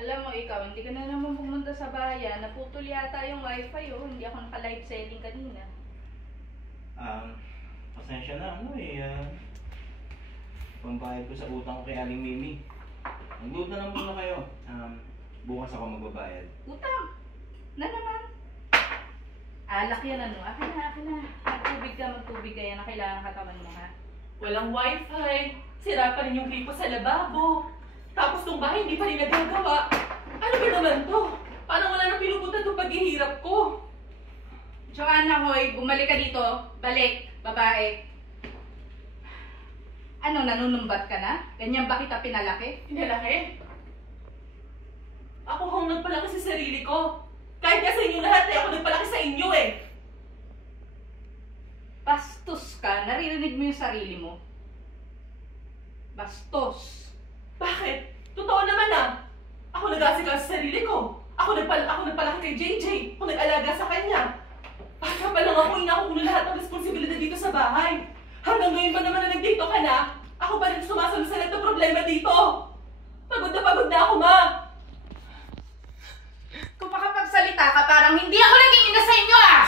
Alam mo, ikaw, hindi ka na naman pumunta sa bayan. Naputol yata yung wifi, oh. Hindi ako naka-live selling kanina. Pasensya na, pambayad ko sa utang ko kay Aling Mimi. Mag-load na lang muna kayo. Bukas ako magbabayad. Utang? Na naman? Alak yan, ano? Akin na. Magtubig ka yan na kailangan katawan mo, ha? Walang wifi. Sira pa rin yung gripo sa lababo. Tapos tong bahay hindi pa rin nagagawa. Ano ba naman to? Parang wala nang pinupunta itong paghihirap ko. Joanna, hoy, bumalik ka dito. Balik, babae. Ano, nanunumbat ka na? Ganyan ba kita pinalaki? Pinalaki? Ako hong nagpalaki sa sarili ko. Kahit nga sa inyo lahat ako nagpalaki sa inyo eh. Bastos ka, naririnig mo yung sarili mo. Bastos. Bakit? Totoo naman ah. Ako nag-aasikaso sa sarili ko. Ako nagpalaki kay JJ. Ako nag-alaga sa kanya. Baka pa lang ako inakukulo lahat ng responsibilidad dito sa bahay. Hanggang ngayon ba naman na nagdito ka na? Ako pa rin sumasagot sa lahat ng problema dito. Pagod na ako, ma. Kung makapagsalita ka, parang hindi ako naging ina sa inyo ah!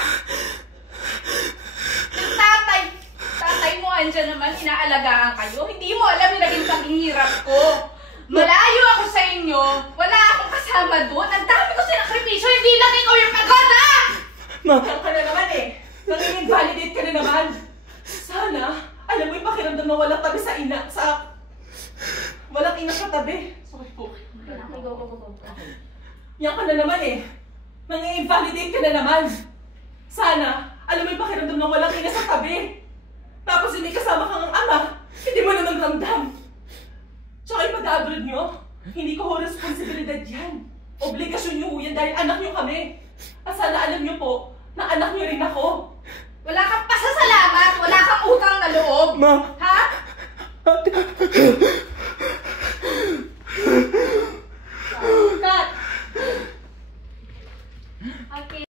Yung tatay mo andyan naman, inaalagaan kayo. Hindi mo alam yung naging paghihirap ko. Malayo ako sa inyo, wala akong kasama doon. Ang dami ko sinakripisyo, hindi lang ikaw yung pagod ah! Ma! Ka na naman eh. Nanging-invalidate ka na naman. Sana, alam mo yung pakiramdam na walang tabi sa ina, walang ina sa tabi. Sorry po. Go. Yan ka na naman eh. Nanging-invalidate ka na naman. Sana, alam mo yung pakiramdam na walang ina sa tabi. Tapos yung may kasama kang ama, hindi mo naman ramdam. Tsaka yung pag-abroad nyo, hindi ko ho responsibilidad yan. Obligasyon nyo yan dahil anak nyo kami. At sana alam nyo po, na anak nyo rin ako. Wala kang pasasalamat, wala kang utang na loob. Ma! Ha?